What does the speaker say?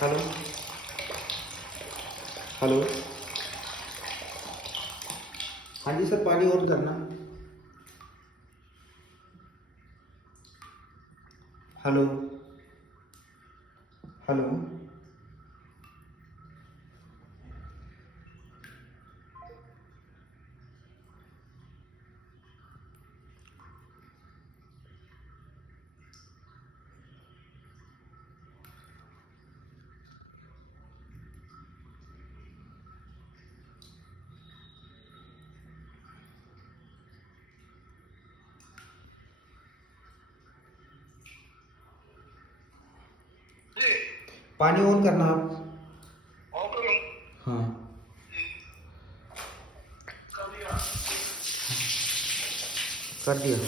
Hello hello. हाँ जी sir, पानी on करना। Hello hello. पानी ऑन करना आप। हाँ कर दिया।